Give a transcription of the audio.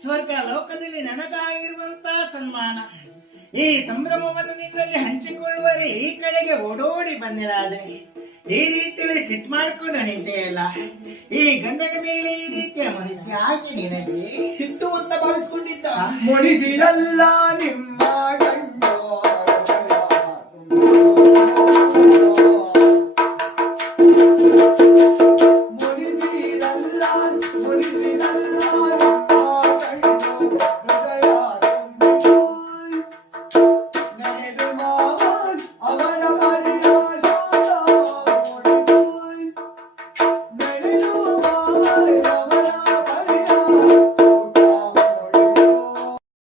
ಸ್ವರ್ಗ ಲೋಕದಲ್ಲಿ ನನಗಾಗಿರುವಂತಹ ಸನ್ಮಾನ ಈ ಸಂಭ್ರಮವನ್ನು ನಿನ್ನಲ್ಲಿ ಹಂಚಿಕೊಳ್ಳುವರೆ ಈ ಕಡೆಗೆ ಓಡೋಡಿ ಬಂದಿರಾದ್ರೆ ಈ ರೀತಿಯಲ್ಲಿ ಸಿಟ್ಟು ಮಾಡಿಕೊಂಡು ನಿಂತೆಯಲ್ಲ ಈ ಗಂಡನ ಮೇಲೆ ಈ ರೀತಿಯ ಮನಸ್ಸು ಯಾಕೆ ನಿನಗೆ ಸಿಟ್ಟು ಅಂತ ಭಾವಿಸ್ಕೊಂಡಿದ್ದ ಮುನಿಸಿದಲ್ಲ ನಿಮ್ಮ ಗಂಡ